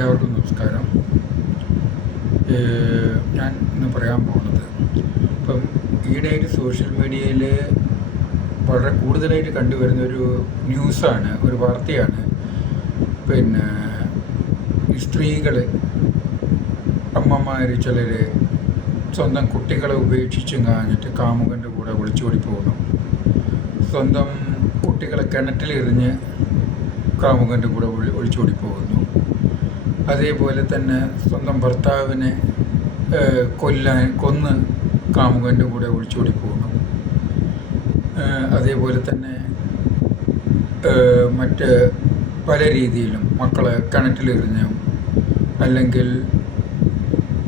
എല്ലാവർക്കും നമസ്കാരം. ഞാൻ ഇന്ന് പറയാൻ പോകുന്നത് ഇപ്പം ഈയിടെയായിട്ട് സോഷ്യൽ മീഡിയയിൽ വളരെ കൂടുതലായിട്ട് കണ്ടുവരുന്ന ഒരു ന്യൂസാണ് ഒരു വാർത്തയാണ്. പിന്നെ സ്ത്രീകൾ അമ്മമാർ ചിലർ സ്വന്തം കുട്ടികളെ ഉപേക്ഷിച്ചും കാഞ്ഞിട്ട് കാമുകന്റെ കൂടെ ഒളിച്ചോടി പോകുന്നു സ്വന്തം കുട്ടികളെ കിണറ്റിലെറിഞ്ഞ് കാമുകന്റെ കൂടെ ഒളി ഒളിച്ചോടി പോകുന്നു അതേപോലെ തന്നെ സ്വന്തം ഭർത്താവിനെ കൊല്ലാൻ കൊന്ന് കാമുകന്റെ കൂടെ ഒളിച്ചോടി പോകുന്നു അതേപോലെ തന്നെ മറ്റ് പല രീതിയിലും മക്കളെ കിണറ്റിലെറിഞ്ഞും. അല്ലെങ്കിൽ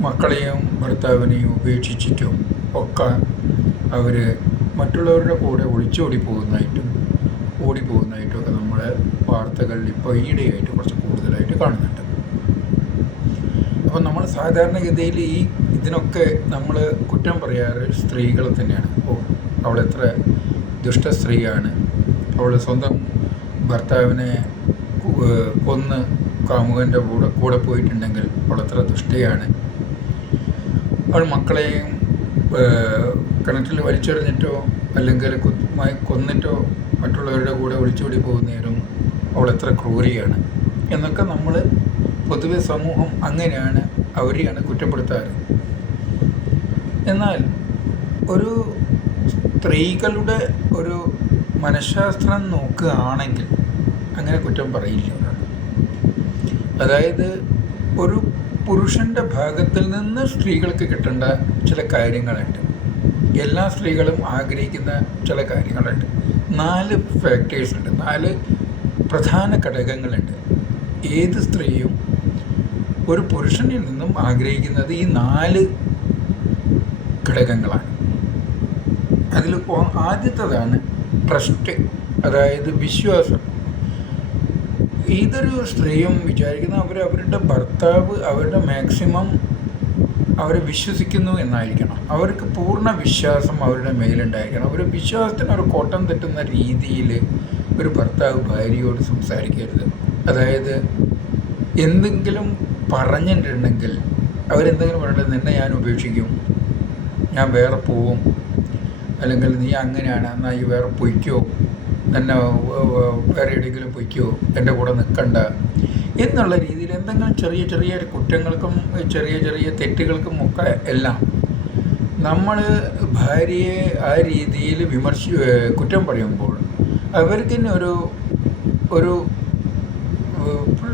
മക്കളെയും ഭർത്താവിനെയും ഉപേക്ഷിച്ചിട്ടും ഒക്കെ അവർ മറ്റുള്ളവരുടെ കൂടെ ഒളിച്ചോടി പോകുന്നതായിട്ടും ഓടിപ്പോകുന്നതായിട്ടും ഒക്കെ നമ്മൾ വാർത്തകളിൽ ഇപ്പോൾ ഈയിടെയായിട്ട് കുറച്ച് കൂടുതലായിട്ട് കാണുന്നുണ്ട്. അപ്പം നമ്മൾ സാധാരണഗതിയിൽ ഈ ഇതിനൊക്കെ നമ്മൾ കുറ്റം പറയാറ് സ്ത്രീകളെ തന്നെയാണ്. ഓ അവളെത്ര ദുഷ്ട സ്ത്രീയാണ്. അവൾ സ്വന്തം ഭർത്താവിനെ കൊന്ന് കാമുകന്റെ കൂടെ കൂടെ പോയിട്ടുണ്ടെങ്കിൽ അവളെത്ര ദുഷ്ടയാണ്. അവൾ മക്കളെയും കിണറ്റിൽ വലിച്ചെറിഞ്ഞിട്ടോ അല്ലെങ്കിൽ കൊന്നിട്ടോ മറ്റുള്ളവരുടെ കൂടെ ഒളിച്ചോടി പോകുന്നേരം അവൾ എത്ര ക്രൂരിയാണ്. എന്നൊക്കെ നമ്മൾ പൊതുവെ സമൂഹം അങ്ങനെയാണ് അവരെയാണ് കുറ്റപ്പെടുത്താറ്. എന്നാൽ ഒരു സ്ത്രീകളുടെ ഒരു മനഃശാസ്ത്രം നോക്കുകയാണെങ്കിൽ അങ്ങനെ കുറ്റം പറയില്ല. അതായത് ഒരു പുരുഷന്റെ ഭാഗത്തിൽ നിന്ന് സ്ത്രീകൾക്ക് കിട്ടേണ്ട ചില കാര്യങ്ങളുണ്ട്. എല്ലാ സ്ത്രീകളും ആഗ്രഹിക്കുന്ന ചില കാര്യങ്ങളുണ്ട്. നാല് ഫാക്ടേഴ്സ് ഉണ്ട്. നാല് പ്രധാന ഘടകങ്ങളുണ്ട്. ഏത് സ്ത്രീയും ഒരു പുരുഷനിൽ നിന്നും ആഗ്രഹിക്കുന്നത് ഈ നാല് ഘടകങ്ങളാണ്. അതിൽ ആദ്യത്തതാണ് ട്രസ്റ്റ് അതായത് വിശ്വാസം. ഏതൊരു സ്ത്രീയും വിചാരിക്കുന്ന അവർ അവരുടെ ഭർത്താവ് അവരുടെ മാക്സിമം അവരെ വിശ്വസിക്കുന്നു എന്നായിരിക്കണം. അവർക്ക് പൂർണ വിശ്വാസം അവരുടെ മേലുണ്ടായിരിക്കണം. ഒരു വിശ്വാസത്തിന് ഒരു കോട്ടം തെറ്റുന്ന രീതിയിൽ ഒരു ഭർത്താവ് ഭാര്യയോട് സംസാരിക്കരുത്. അതായത് എന്തെങ്കിലും പറഞ്ഞിട്ടുണ്ടെങ്കിൽ അവരെന്തെങ്കിലും പറയട്ടെ നിന്നെ ഞാൻ ഉപേക്ഷിക്കും. ഞാൻ വേറെ പോവും. അല്ലെങ്കിൽ നീ അങ്ങനെയാണ് എന്നാൽ ഈ വേറെ പൊയ്ക്കോ. എന്നെ വേറെ എവിടെയെങ്കിലും പൊയ്ക്കോ. എന്റെ കൂടെ നിൽക്കണ്ട. എന്നുള്ള രീതിയിൽ എന്തെങ്കിലും ചെറിയ ചെറിയ കുറ്റങ്ങൾക്കും ചെറിയ ചെറിയ തെറ്റുകൾക്കും ഒക്കെ എല്ലാം നമ്മൾ ഭാര്യയെ ആ രീതിയിൽ വിമർശി കുറ്റം പറയുമ്പോൾ അവർക്ക് തന്നെ ഒരു ഒരു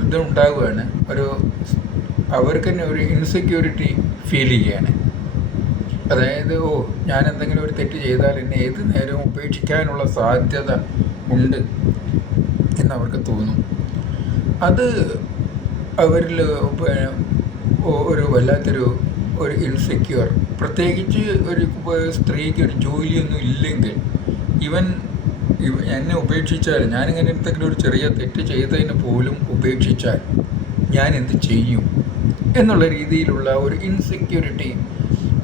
ഇതുണ്ടാവുകയാണ്. ഒരു അവർക്ക് തന്നെ ഒരു ഇൻസെക്യൂരിറ്റി ഫീൽ ചെയ്യുകയാണ് അതായത് ഓ ഞാൻ എന്തെങ്കിലും ഒരു തെറ്റ് ചെയ്താൽ എന്നെ ഏത് നേരവും ഉപേക്ഷിക്കാനുള്ള സാധ്യത ഉണ്ട് എന്നവർക്ക് തോന്നും. അത് അവരിൽ ഒരു വല്ലാത്തൊരു ഒരു ഇൻസെക്യൂർ പ്രത്യേകിച്ച് ഒരു സ്ത്രീക്ക് ഒരു ജോലിയൊന്നും ഇല്ലെങ്കിൽ ഇവൻ ഇവ- എന്നെ ഉപേക്ഷിച്ചാൽ ഞാനിങ്ങനെ എന്തെങ്കിലും ഒരു ചെറിയ തെറ്റ് ചെയ്തതിന് പോലും ഉപേക്ഷിച്ചാൽ ഞാൻ എന്ത് ചെയ്യും? എന്നുള്ള രീതിയിലുള്ള ഒരു ഇൻസെക്യൂരിറ്റി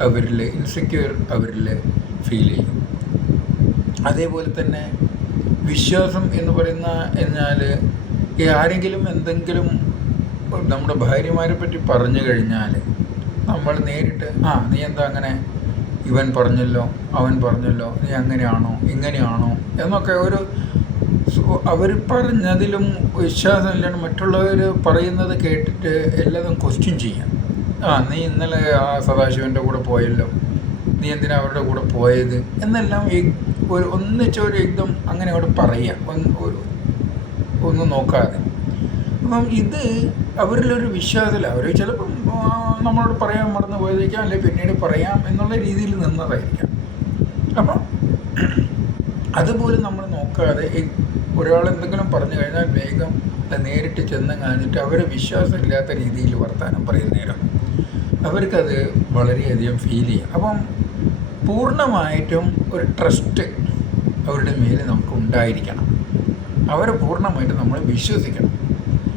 അവരിൽ ഇൻസെക്യൂർ അവരിൽ ഫീൽ ചെയ്യും. അതേപോലെ തന്നെ വിശ്വാസം എന്ന് പറയുന്ന എന്നാൽ ആരെങ്കിലും എന്തെങ്കിലും നമ്മുടെ ഭാര്യമാരെ പറ്റി പറഞ്ഞു കഴിഞ്ഞാൽ നമ്മൾ നേരിട്ട് ആ നീ എന്താ അങ്ങനെ? ഇവൻ പറഞ്ഞല്ലോ അവൻ പറഞ്ഞല്ലോ നീ അങ്ങനെയാണോ ഇങ്ങനെയാണോ? എന്നൊക്കെ ഒരു അവർ പറഞ്ഞതിലും വിശ്വാസമില്ലാണ്ട് മറ്റുള്ളവർ പറയുന്നത് കേട്ടിട്ട് എല്ലാതും ക്വസ്റ്റ്യൻ ചെയ്യാം. ആ നീ ഇന്നലെ ആ സദാശിവന്റെ കൂടെ പോയല്ലോ. നീ എന്തിനാ അവരുടെ കൂടെ പോയത്? എന്നെല്ലാം ഒരു ഒന്നിച്ച ഒരു യുദ്ധം അങ്ങനെ അവിടെ പറയാം. ഒന്ന് ഒരു ഒന്നും നോക്കാതെ. അപ്പം ഇത് അവരിലൊരു വിശ്വാസമില്ല. അവർ ചിലപ്പം നമ്മളോട് പറയാൻ മറന്നു പോയതായിരിക്കാം അല്ലെങ്കിൽ പിന്നീട് പറയാം എന്നുള്ള രീതിയിൽ നിന്നതായിരിക്കാം. അപ്പം അതുപോലും നമ്മൾ നോക്കാതെ ഒരാൾ എന്തെങ്കിലും പറഞ്ഞു കഴിഞ്ഞാൽ വേഗം നേരിട്ട് ചെന്ന് കാണിച്ചിട്ട് അവരെ വിശ്വാസമില്ലാത്ത രീതിയിൽ വർത്തമാനം പറയുന്ന നേരം അവർക്കത് വളരെയധികം ഫീൽ ചെയ്യും. അപ്പം പൂർണമായിട്ടും ഒരു ട്രസ്റ്റ് അവരുടെ മേൽ നമുക്ക് ഉണ്ടായിരിക്കണം. അവരെ പൂർണമായിട്ട് നമ്മൾ വിശ്വസിക്കണം.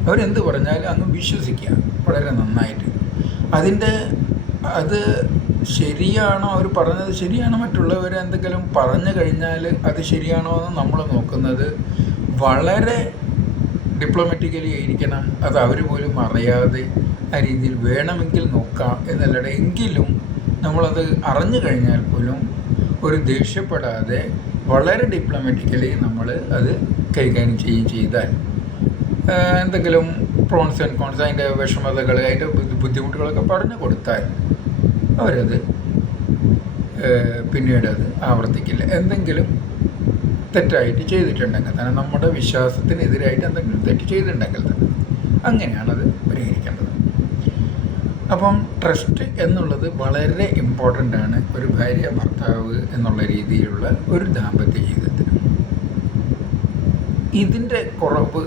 അവരെന്ത് പറഞ്ഞാലും അങ്ങ് വിശ്വസിക്കുക വളരെ നന്നായിട്ട്. അതിന്റെ അത് ശരിയാണോ? അവർ പറഞ്ഞത് ശരിയാണോ? മറ്റുള്ളവർ എന്തെങ്കിലും പറഞ്ഞു കഴിഞ്ഞാൽ അത് ശരിയാണോ എന്ന് നമ്മൾ നോക്കുന്നത് വളരെ ഡിപ്ലോമാറ്റിക്കലി ആയിരിക്കണം. അത് അവർ പോലും അറിയാതെ ആ രീതിയിൽ വേണമെങ്കിൽ നോക്കാം എന്നല്ലാതെ എങ്കിലും നമ്മളത് അറിഞ്ഞു കഴിഞ്ഞാൽ പോലും ഒരു ദേഷ്യപ്പെടാതെ വളരെ ഡിപ്ലോമാറ്റിക്കലി നമ്മൾ അത് കൈകാര്യം ചെയ്യുകയും ചെയ്താൽ എന്തെങ്കിലും പ്രോൺസ് ആൻഡ് കോൺസ് അതിന്റെ വിഷമതകൾ അതിന്റെ ബുദ്ധിമുട്ടുകളൊക്കെ പറഞ്ഞു കൊടുത്താൽ അവരത് പിന്നീട് അത് ആവർത്തിക്കില്ല. എന്തെങ്കിലും തെറ്റായിട്ട് ചെയ്തിട്ടുണ്ടെങ്കിൽ തന്നെ നമ്മുടെ വിശ്വാസത്തിനെതിരായിട്ട് എന്തെങ്കിലും തെറ്റ് ചെയ്തിട്ടുണ്ടെങ്കിൽ തന്നെ അങ്ങനെയാണത് പരിഹരിക്കേണ്ടത്. അപ്പം ട്രസ്റ്റ് എന്നുള്ളത് വളരെ ഇമ്പോർട്ടന്റ് ആണ്. ഒരു ഭാര്യ ഭർത്താവ് എന്നുള്ള രീതിയിലുള്ള ഒരു ദാമ്പത്യ ജീവിതത്തിൽ ഇതിന്റെ കുറവ്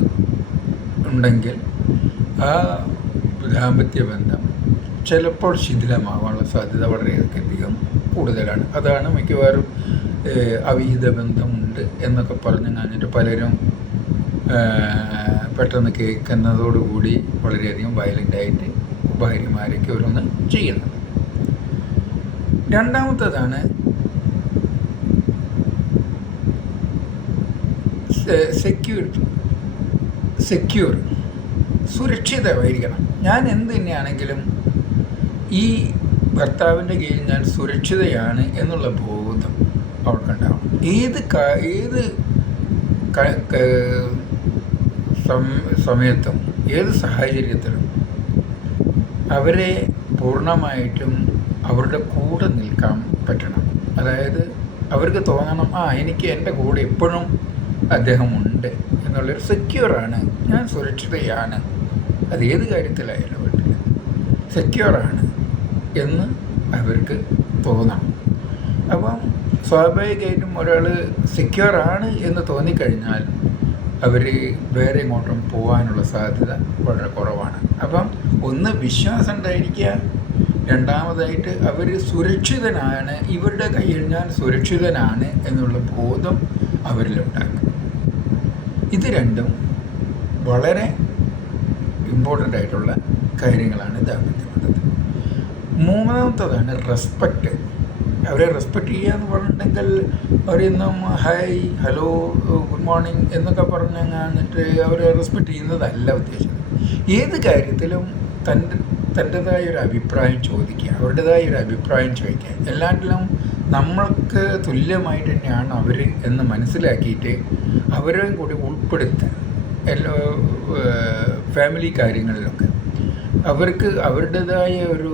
ഉണ്ടെങ്കിൽ ആ ദാമ്പത്യ ബന്ധം ചിലപ്പോൾ ശിഥിലമാവാനുള്ള സാധ്യത വളരെ വളരെയധികം കൂടുതലാണ്. അതാണ് മിക്കവാറും അവിഹിത ബന്ധമുണ്ട് എന്നൊക്കെ പറഞ്ഞു കഴിഞ്ഞിട്ട് പലരും പെട്ടെന്ന് കേൾക്കുന്നതോടുകൂടി വളരെയധികം വയലന്റായിട്ട് ഭാര്യമാരൊക്കെ ഓരോന്ന് ചെയ്യുന്നത് രണ്ടാമത്തതാണ് സെക്യൂരിറ്റി സെക്യൂർ സുരക്ഷിതമായിരിക്കണം. ഞാൻ എന്ത് തന്നെയാണെങ്കിലും ഈ ഭർത്താവിന്റെ കീഴിൽ ഞാൻ സുരക്ഷിതയാണ് എന്നുള്ള ബോധം അവർക്കുണ്ടാവണം. ഏത് ഏത് സമയത്തും ഏത് സാഹചര്യത്തിലും അവരെ പൂർണമായിട്ടും അവരുടെ കൂടെ നിൽക്കാൻ പറ്റണം. അതായത് അവർക്ക് തോന്നണം ആ എനിക്ക് എന്റെ കൂടെ എപ്പോഴും അദ്ദേഹമുണ്ട് എന്നുള്ളൊരു സെക്യൂറാണ്. ഞാൻ സുരക്ഷിതയാണ്. അത് ഏത് കാര്യത്തിലായാലും സെക്യൂറാണ്. എന്ന് അവർക്ക് തോന്നണം അപ്പം സ്വാഭാവികമായിട്ടും ഒരാൾ സെക്യൂറാണ് എന്ന് തോന്നിക്കഴിഞ്ഞാൽ അവർ വേറെ എങ്ങോട്ടും പോകാനുള്ള സാധ്യത വളരെ കുറവാണ്. അപ്പം ഒന്ന് വിശ്വാസം ഉണ്ടായിരിക്കുക രണ്ടാമതായിട്ട് അവർ സുരക്ഷിതനാണ് ഇവരുടെ കയ്യിൽ ഞാൻ സുരക്ഷിതനാണ് എന്നുള്ള ബോധം അവരിലുണ്ടാക്കും ഇത് രണ്ടും വളരെ ഇമ്പോർട്ടന്റ് ആയിട്ടുള്ള കാര്യങ്ങളാണ് ദാമ്പത്യ മൂന്നാമത്തതാണ് റെസ്പെക്റ്റ് അവരെ റെസ്പെക്റ്റ് ചെയ്യുക എന്ന് പറഞ്ഞിട്ടുണ്ടെങ്കിൽ അവരെന്നും ഹായ് ഹലോ ഗുഡ് മോർണിംഗ് എന്നൊക്കെ പറഞ്ഞിട്ട് അവരെ റെസ്പെക്റ്റ് ചെയ്യുന്നതല്ല ഉദ്ദേശിച്ചത് ഏത് കാര്യത്തിലും തന്റെ തന്റെതായ ഒരു അഭിപ്രായം ചോദിക്കുക അവരുടേതായ ഒരു അഭിപ്രായം ചോദിക്കുക. എല്ലാറ്റിലും നമ്മൾക്ക് തുല്യമായിട്ട് തന്നെയാണ് അവർ എന്ന് മനസ്സിലാക്കിയിട്ട് അവരെയും കൂടി ഉൾപ്പെടുത്തുക. എല്ലാ ഫാമിലി കാര്യങ്ങളിലൊക്കെ. അവർക്ക് അവരുടേതായ ഒരു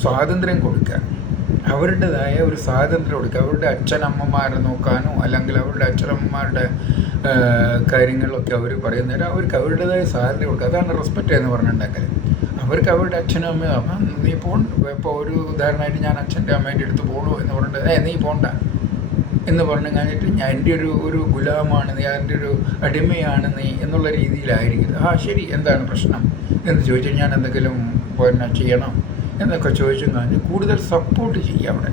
സ്വാതന്ത്ര്യം കൊടുക്കുക അവരുടേതായ ഒരു സ്വാതന്ത്ര്യം കൊടുക്കുക അവരുടെ അച്ഛനമ്മമാരെ നോക്കാനോ അല്ലെങ്കിൽ അവരുടെ അച്ഛനമ്മമാരുടെ കാര്യങ്ങളിലൊക്കെ അവർ പറയുന്നേരം അവർക്ക് അവരുടേതായ സ്വാതന്ത്ര്യം കൊടുക്കുക. അതാണ് റെസ്പെക്റ്റ് എന്ന് പറഞ്ഞിട്ടുണ്ടെങ്കിൽ. അവർക്ക് അവരുടെ അച്ഛനും അമ്മയും അപ്പം നീ പോകണ്ട ഇപ്പോൾ ഒരു ഉദാഹരണമായിട്ട് ഞാൻ അച്ഛന്റെ അമ്മേന്റെ അടുത്ത് പോകണു എന്ന് പറഞ്ഞിട്ട് ഏ നീ പോണ്ട. എന്ന് പറഞ്ഞു കഴിഞ്ഞിട്ട് ഞാൻ എന്റെ ഒരു ഒരു ഗുലാമാണ് നീ എന്റെ ഒരു അടിമയാണ് നീ എന്നുള്ള രീതിയിലായിരിക്കും. ആ ശരി എന്താണ് പ്രശ്നം? എന്ന് ചോദിച്ചാൽ ഞാൻ എന്തെങ്കിലും പിന്നെ ചെയ്യണം. എന്നൊക്കെ ചോദിച്ചു കഴിഞ്ഞ് കൂടുതൽ സപ്പോർട്ട് ചെയ്യുക അവിടെ.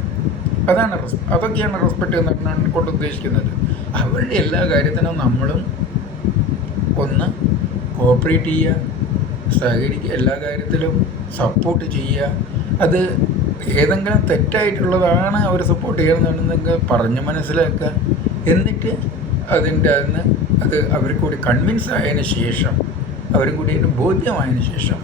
അതാണ് അതൊക്കെയാണ് റെസ്പെക്റ്റ് എന്ന് കൊണ്ട് ഉദ്ദേശിക്കുന്നത്. അവരുടെ എല്ലാ കാര്യത്തിനും നമ്മളും ഒന്ന് കോപ്പറേറ്റ് ചെയ്യുക സഹകരിക്കുക എല്ലാ കാര്യത്തിലും സപ്പോർട്ട് ചെയ്യുക. അത് ഏതെങ്കിലും തെറ്റായിട്ടുള്ളതാണ് അവർ സപ്പോർട്ട് ചെയ്യുന്നുണ്ടെന്നെങ്കിൽ പറഞ്ഞ് മനസ്സിലാക്കുക. എന്നിട്ട് അതിന്റെ അതിന് അത് അവർ കൂടി കൺവിൻസ് ആയതിനു ശേഷം അവരും കൂടി അതിന് ബോധ്യമായതിനു ശേഷം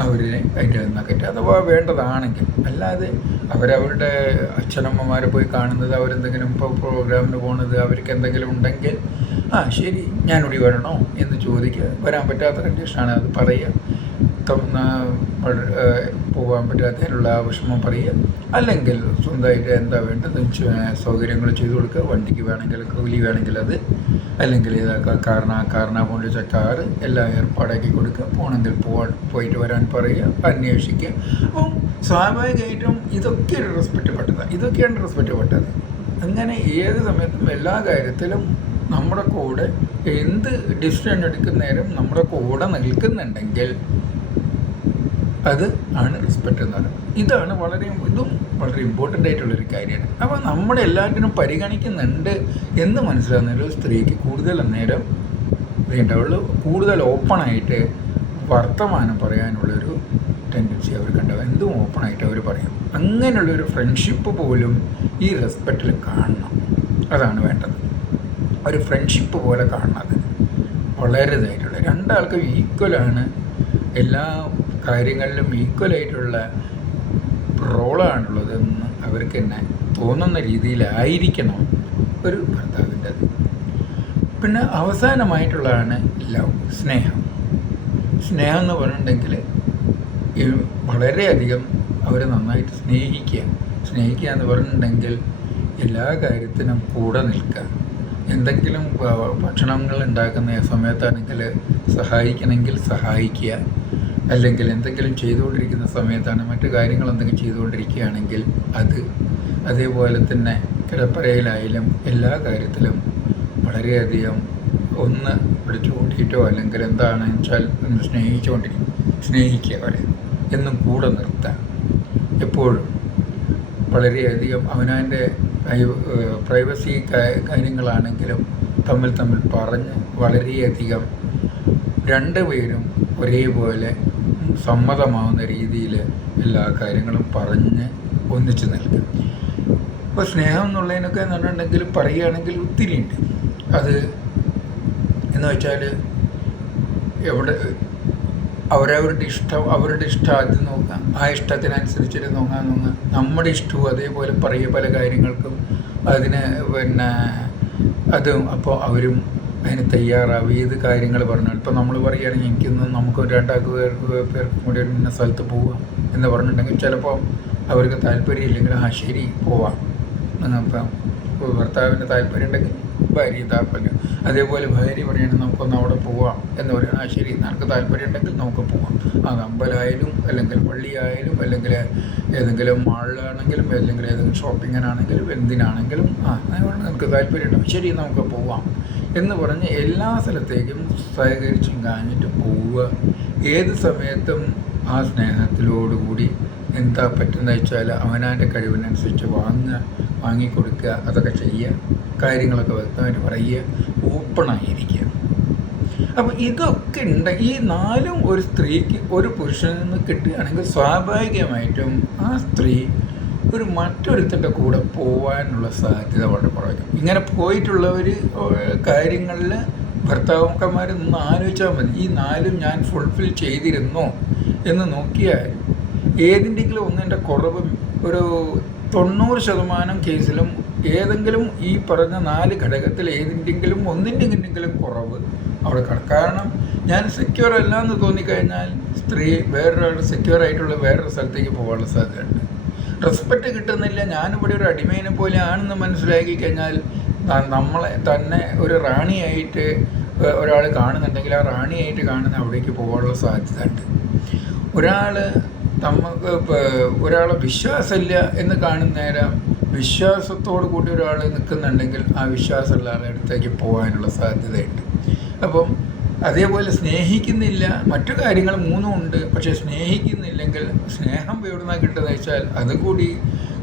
അവരെ അതിന്റെ നഗറ്റ് അഥവാ വേണ്ടതാണെങ്കിൽ അല്ലാതെ അവരവരുടെ അച്ഛനമ്മമാരെ പോയി കാണുന്നത് അവരെന്തെങ്കിലും ഇപ്പോൾ പ്രോഗ്രാമിന് പോകുന്നത് അവർക്ക് എന്തെങ്കിലും ഉണ്ടെങ്കിൽ ആ ശരി ഞാനിവിടെ വരണോ എന്ന് ചോദിക്കുക. വരാൻ പറ്റാത്ത കണ്ടീഷനാണ് അത് പറയുക. പോകാൻ പറ്റാത്തതിനുള്ള വിഷമം പറയുക. അല്ലെങ്കിൽ സ്വന്തമായിട്ട് എന്താ വേണ്ടത്? സൗകര്യങ്ങൾ ചെയ്തു കൊടുക്കുക. വണ്ടിക്ക് വേണമെങ്കിൽ കൂലി വേണമെങ്കിൽ അത്. അല്ലെങ്കിൽ കാരണം കാരണ പോലെ കാറ് എല്ലാം ഏർപ്പാടാക്കി കൊടുക്കുക. പോകണമെങ്കിൽ പോവാൻ പോയിട്ട് വരാൻ പറയുക അന്വേഷിക്കുക. അപ്പം സ്വാഭാവികമായിട്ടും ഇതൊക്കെ ഒരു റെസ്പെക്റ്റ് പെട്ടതാണ് ഇതൊക്കെയാണ് റെസ്പെക്റ്റ് പെട്ടത് അങ്ങനെ ഏത് സമയത്തും എല്ലാ കാര്യത്തിലും നമ്മുടെ കൂടെ എന്ത് ഡിസിഷൻ എടുക്കുന്നേരം നമ്മുടെ കൂടെ നിൽക്കുന്നുണ്ടെങ്കിൽ അത് ആണ് റെസ്പെക്റ്റ് എന്ന് പറയുന്നത് ഇതാണ് വളരെ ഇതും വളരെ ഇമ്പോർട്ടന്റ് ആയിട്ടുള്ളൊരു കാര്യമാണ്. അപ്പോൾ നമ്മുടെ എല്ലാറ്റിനും പരിഗണിക്കുന്നുണ്ട് എന്ന് മനസ്സിലാകുന്നൊരു സ്ത്രീക്ക് കൂടുതൽ നേരം വേണ്ടവൾ കൂടുതൽ ഓപ്പണായിട്ട് വർത്തമാനം പറയാനുള്ളൊരു ടെൻഡൻസി അവർ അവർക്കുണ്ടാവും എന്തും ഓപ്പണായിട്ട് അവർ പറയും. അങ്ങനെയുള്ളൊരു ഫ്രണ്ട്ഷിപ്പ് പോലും ഈ റെസ്പെക്റ്റിൽ കാണണം. അതാണ് വേണ്ടത്. ഒരു ഫ്രണ്ട്ഷിപ്പ് പോലെ കാണണം വളരെ ഇതായിട്ടുള്ള രണ്ടാൾക്കും ഈക്വലാണ് എല്ലാ കാര്യങ്ങളിലും ഈക്വലായിട്ടുള്ള റോളാണുള്ളതെന്ന് അവർക്ക് തന്നെ തോന്നുന്ന രീതിയിലായിരിക്കണം ഒരു ഭർത്താവിന്റെ അത്. പിന്നെ അവസാനമായിട്ടുള്ളതാണ് ലവ് സ്നേഹം. സ്നേഹം എന്ന് പറഞ്ഞിട്ടുണ്ടെങ്കിൽ വളരെയധികം അവരെ നന്നായിട്ട് സ്നേഹിക്കുക. സ്നേഹിക്കുക എന്ന് പറഞ്ഞിട്ടുണ്ടെങ്കിൽ എല്ലാ കാര്യത്തിനും കൂടെ നിൽക്കുക. എന്തെങ്കിലും ഭക്ഷണങ്ങൾ ഉണ്ടാക്കുന്ന സമയത്താണെങ്കിൽ സഹായിക്കണമെങ്കിൽ സഹായിക്കുക. അല്ലെങ്കിൽ എന്തെങ്കിലും ചെയ്തുകൊണ്ടിരിക്കുന്ന സമയത്താണ് മറ്റു കാര്യങ്ങൾ എന്തെങ്കിലും ചെയ്തുകൊണ്ടിരിക്കുകയാണെങ്കിൽ അത് അതേപോലെ തന്നെ കിടപ്പറയിലായാലും എല്ലാ കാര്യത്തിലും വളരെയധികം ഒന്ന് പിടിച്ചു കൂട്ടിയിട്ടോ അല്ലെങ്കിൽ എന്താണെന്ന് വെച്ചാൽ ഒന്ന് സ്നേഹിച്ചുകൊണ്ടിരിക്കും സ്നേഹിക്കുക അവരെ എന്നും കൂടെ നിർത്താൻ. എപ്പോഴും വളരെയധികം അവനവന്റെ പ്രൈവസി കാര്യങ്ങളാണെങ്കിലും തമ്മിൽ തമ്മിൽ പറഞ്ഞ് വളരെയധികം രണ്ടുപേരും ഒരേപോലെ സമ്മതമാവുന്ന രീതിയിൽ എല്ലാ കാര്യങ്ങളും പറഞ്ഞ് ഒന്നിച്ചു നിൽക്കും. ഇപ്പോൾ സ്നേഹം എന്നുള്ളതിനൊക്കെ എന്ന് പറഞ്ഞിട്ടുണ്ടെങ്കിൽ പറയുകയാണെങ്കിൽ ഒത്തിരി ഉണ്ട് അത് എന്ന് വെച്ചാൽ എവിടെ അവരവരുടെ ഇഷ്ടം അവരുടെ ഇഷ്ടം ആദ്യം നോക്കാം ആ ഇഷ്ടത്തിനനുസരിച്ചിട്ട് നോക്കാൻ നോക്കുക നമ്മുടെ ഇഷ്ടവും അതേപോലെ പറയുക പല കാര്യങ്ങൾക്കും. അതിന് പിന്നെ അതും അപ്പോൾ അവരും അതിന് തയ്യാറാവുക ഏത് കാര്യങ്ങൾ പറഞ്ഞു ഇപ്പോൾ നമ്മൾ പറയുകയാണെങ്കിൽ എനിക്കിന്ന് നമുക്ക് രണ്ടാൾക്ക് പേർക്ക് പേർക്ക് കൂടി ഇന്ന സ്ഥലത്ത് പോവാം എന്ന് പറഞ്ഞിട്ടുണ്ടെങ്കിൽ ചിലപ്പോൾ അവർക്ക് താല്പര്യമില്ലെങ്കിൽ ആ ശരി പോവാം. ഇപ്പം ഭർത്താവിന് താല്പര്യം ഉണ്ടെങ്കിൽ ഭാര്യ താല്പര്യം. അതേപോലെ ഭാര്യ പറയുകയാണെങ്കിൽ നമുക്കൊന്ന് അവിടെ പോവാം എന്ന് പറയണം ആ ശരി നിനക്ക് താല്പര്യം ഉണ്ടെങ്കിൽ നമുക്ക് പോവാം. അത് അമ്പലമായാലും അല്ലെങ്കിൽ പള്ളിയായാലും അല്ലെങ്കിൽ ഏതെങ്കിലും മാളിലാണെങ്കിലും അല്ലെങ്കിൽ ഏതെങ്കിലും ഷോപ്പിങ്ങിനാണെങ്കിലും എന്തിനാണെങ്കിലും ആ അതുകൊണ്ട് നിനക്ക് താല്പര്യമുണ്ടാവും ശരി നമുക്ക് പോവാം എന്ന് പറഞ്ഞ് എല്ലാ സ്ഥലത്തേക്കും സഹകരിച്ചും കാഞ്ഞിട്ട് പോവുക. ഏത് സമയത്തും ആ സ്നേഹത്തിലോടുകൂടി എന്താ പറ്റുന്നത് വെച്ചാൽ അവനവന്റെ കഴിവിനനുസരിച്ച് വാങ്ങുക വാങ്ങിക്കൊടുക്കുക അതൊക്കെ ചെയ്യുക കാര്യങ്ങളൊക്കെ വ്യക്തമായിട്ട് പറയുക ഓപ്പണായിരിക്കുക അപ്പോൾ ഇതൊക്കെ ഉണ്ട്. ഈ നാലും ഒരു സ്ത്രീക്ക് ഒരു പുരുഷനിൽ നിന്ന് കിട്ടുകയാണെങ്കിൽ സ്വാഭാവികമായിട്ടും ആ സ്ത്രീ ഒരു മറ്റൊരുത്തന്റെ കൂടെ പോകാനുള്ള സാധ്യത വളരെ കുറവായിരിക്കും. ഇങ്ങനെ പോയിട്ടുള്ളവർ കാര്യങ്ങളിൽ ഭർത്താക്കന്മാർ നിന്ന് ആലോചിച്ചാൽ മതി. ഈ നാലും ഞാൻ ഫുൾഫിൽ ചെയ്തിരുന്നോ എന്ന് നോക്കിയാൽ ഏതിന്റെങ്കിലും ഒന്നിന്റെ കുറവ് ഒരു തൊണ്ണൂറ് ശതമാനം കേസിലും ഏതെങ്കിലും ഈ പറഞ്ഞ നാല് ഘടകത്തിൽ ഏതിന്റെങ്കിലും ഒന്നിന്റെങ്കിലും കുറവ് അവിടെ കാണും. കാരണം ഞാൻ സെക്യൂർ അല്ല എന്ന് തോന്നിക്കഴിഞ്ഞാൽ സ്ത്രീ വേറൊരാൾ സെക്യൂർ ആയിട്ടുള്ള വേറൊരു സ്ഥലത്തേക്ക് പോകാനുള്ള സാധ്യതയുണ്ട്. റെസ്പെക്റ്റ് കിട്ടുന്നില്ല. ഞാനിവിടെ ഒരു അടിമേനെ പോലെ ആണെന്ന് മനസ്സിലാക്കി കഴിഞ്ഞാൽ നമ്മളെ തന്നെ ഒരു റാണിയായിട്ട് ഒരാൾ കാണുന്നുണ്ടെങ്കിൽ ആ റാണിയായിട്ട് കാണുന്ന അവിടേക്ക് പോകാനുള്ള സാധ്യത ഉണ്ട് ഒരാൾ നമുക്ക് ഒരാളെ വിശ്വാസമില്ല എന്ന് കാണുന്ന നേരം വിശ്വാസത്തോടു കൂടി ഒരാൾ നിൽക്കുന്നുണ്ടെങ്കിൽ ആ വിശ്വാസമുള്ള അടുത്തേക്ക് പോകാനുള്ള സാധ്യതയുണ്ട്. അപ്പം അതേപോലെ സ്നേഹിക്കുന്നില്ല മറ്റു കാര്യങ്ങൾ മൂന്നും ഉണ്ട്. പക്ഷേ സ്നേഹിക്കുന്നില്ലെങ്കിൽ സ്നേഹം എവിടുന്നാണ് കിട്ടുന്നത് വെച്ചാൽ അതുകൂടി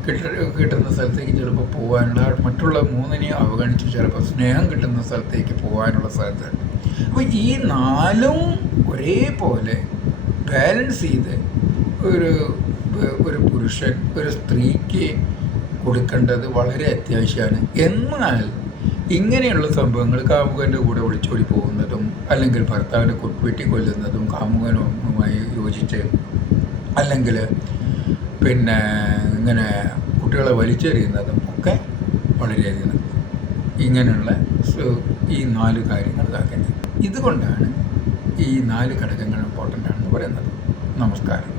കിട്ട കിട്ടുന്ന സ്ഥലത്തേക്ക് ചിലപ്പോൾ പോകാനുള്ള മറ്റുള്ള മൂന്നിനെയും അവഗണിച്ച് ചിലപ്പോൾ സ്നേഹം കിട്ടുന്ന സ്ഥലത്തേക്ക് പോകാനുള്ള സാധ്യതയുണ്ട് അപ്പോൾ ഈ നാലും ഒരേപോലെ ബാലൻസ് ചെയ്ത് ഒരു ഒരു പുരുഷൻ ഒരു സ്ത്രീക്ക് കൊടുക്കേണ്ടത് വളരെ അത്യാവശ്യമാണ്. എന്നാൽ ഇങ്ങനെയുള്ള സംഭവങ്ങൾ കാമുകന്റെ കൂടെ ഒളിച്ചോടി പോകുന്നതും അല്ലെങ്കിൽ ഭർത്താവിനെ വെട്ടി കൊല്ലുന്നതും കാമുകനുമായി യോജിച്ച് അല്ലെങ്കിൽ പിന്നെ ഇങ്ങനെ കുട്ടികളെ വലിച്ചെറിയുന്നതും ഒക്കെ വളരെയധികം ഇങ്ങനെയുള്ള ഈ നാല് കാര്യങ്ങൾ ഇതാക്കേണ്ടത്. ഇതുകൊണ്ടാണ് ഈ നാല് ഘടകങ്ങൾ ഇമ്പോർട്ടന്റ് ആണെന്ന് പറയുന്നത്. നമസ്കാരം.